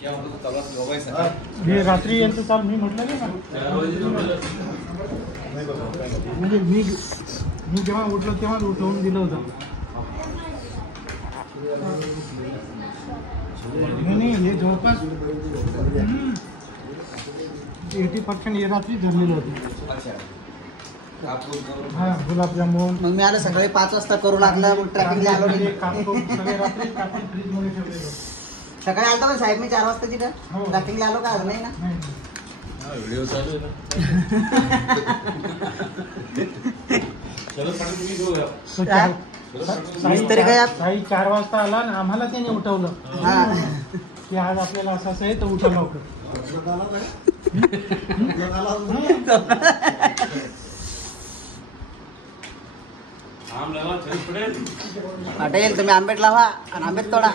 हे रात्री यांचं चाल मी म्हटलं नाही का, म्हणजे मी जेव्हा उठलो तेव्हा उठवून दिलं होतं. नाही हे जवळपास 80% हे रात्री धरलेलं होतं. हा गुलाबजामुन मग मी आलं सकाळी 5 वाजता करू लागला, मग ट्रॅकिंगला आलो. सगळे रात्री कापून फ्रीजमध्ये ठेवलेलं. सकाळी आलता पण साहेब मी 4 वाजता तिथं हो. ट्रॅकिंगला आलो का? नाही ना. व्हिडिओ चालू आहे ना. मिस्त्री काय काही 4 वाजता आला आणि आम्हाला त्याने उठवलं की आज आपल्याला असं आहे तर उठा लवकर. हॉटेल तुम्ही आंबेड लावा आणि आंबेड तोडा.